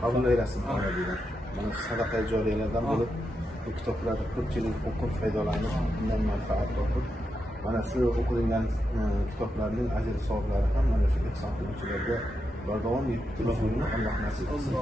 Qabul eylesin deydilar. Mana sadaqa joriyalardan bo'lib bu kitoblarni ko'pchilik o'qib foydalanib, bundan manfaat topib, mana shu o'qilingan kitoblarning ajr savoblari ham mana shu ihson qiluvchilarga bardavom etib turishini Alloh nasib qilsin.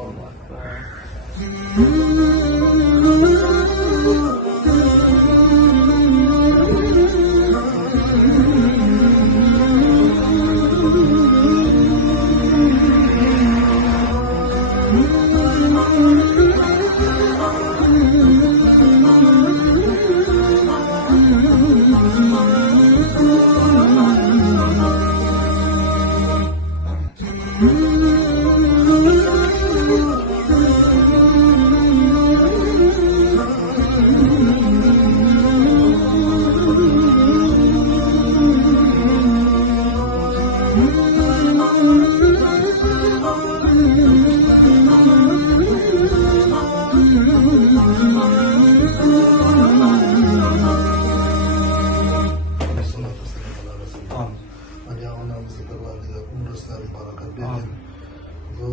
Bu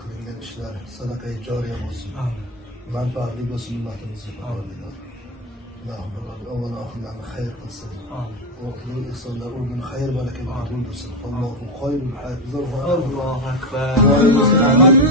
qilingan ishlar sadaqa joriya bo'lsin, manfaatli bo'lsin ummatimizga. Alloh avval oxirlarni xayr qilsin. Bu insonlar o'rnini xayr baraka bilan to'ldirsin. Allohu xoyrul hafizur. Allohu akbar. Allahu Ekber.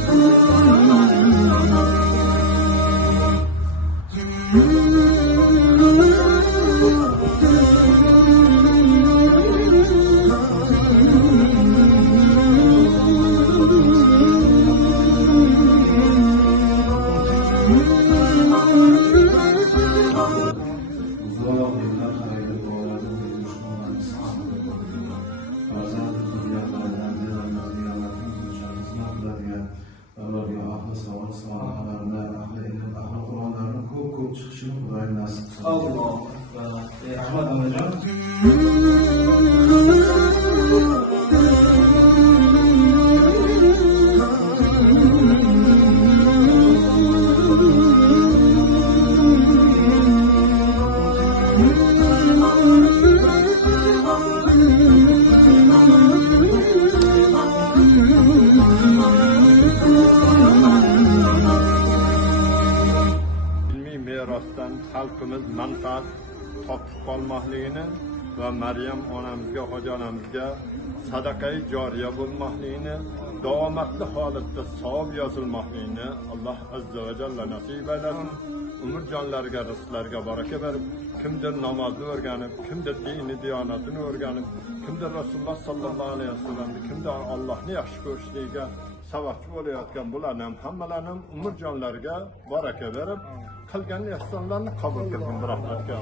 Rahmat Amajon. Merosdan xalqimiz manfaat topib qolmoqligini va Maryam onamizga, Hoji onamizga sadaqai joriya bo'lmoqligini, davomatli holatda savob yozilmoqligini Alloh azza va jalla nasib aylasin. Umr jonlariga, rizqlariga baraka berib, kimdir namozni o'rganib, kimdir dini diyonatini o'rganib, kimdir Rasululloh sallallohu alayhi vasallamni, kimdir Allohni yaxshi ko'rishligiga sababchi bo'layotgan bularni ham hammalarini umr jonlariga baraka berib, qilgan ihsonlarni qabul qilgin, rahmatga.